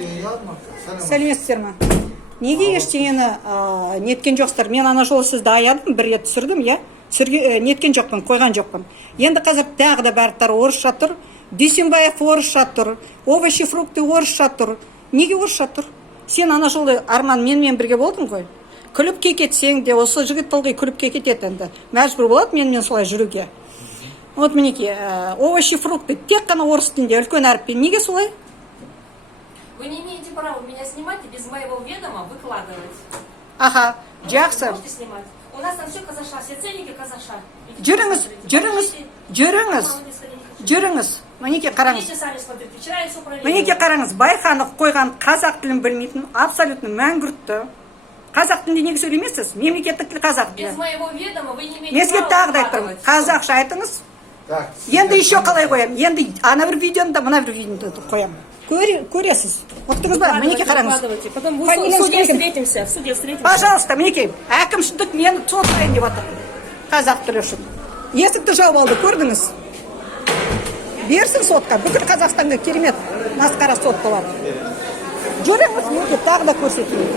Сәлеметсіздер ме? Неге ештеңені неткен жоқсыздар? Мен ана жолы сізді аядым, бір рет түсірдім, иә? Неткен жоқпын, қойған жоқпын. Енді қазір тағы да бәріптары орысша тұр. Дүйсенбаев орысша тұр. Овощи, фрукты орысша тұр. Неге орысша тұр? Сен ана жолы Арман менімен бірге болдың ғой. Күліп кекетсең де, осы жігіт ылғи күліп кекетеді енді. Мәжбүр болады менімен солай жүруге. Вот мінеки, овощи, фрукты тек қана орыс тілінде, үлкен әріппен. Неге солай? Вы не имеете права меня снимать и без моего ведома выкладывать. Аха, жақсы. Можете снимать. У нас там все казаша, все ценники казаша. Жүріңіз. Мінеке қараңыз. Идите сами смотрите. Вчера я все проверила. Мінеке қараңыз, Байқанов қойған қазақ тілін білмейтін абсолютно мәңгүртті. Қазақ тілінде неге сөйлемейсіз? Мемлекеттік тіл қазақ тілі. Без моего ведома вы не имеете Мен сізге права тағы да айттым, выкладывать. қазақша айтыңыз. Енді еще қалай қоямын? Енді ана бір видеоны да мына бір видеоны да қоямын. Көресіз. Ұқтыңыз ба? Мінеке қараңыз. Потом в суде встретимся. В суде встретимся. Пожалуйста, мінеке, әкімшілдік мені соттайын деп отыр. Қазақ тілі үшін. Есікті жауып алды, көрдіңіз? Берсін сотқа, бүкіл Қазақстанға керемет масқара сот болады. Жүріңіз, мінеке, тағы да көрсетейін.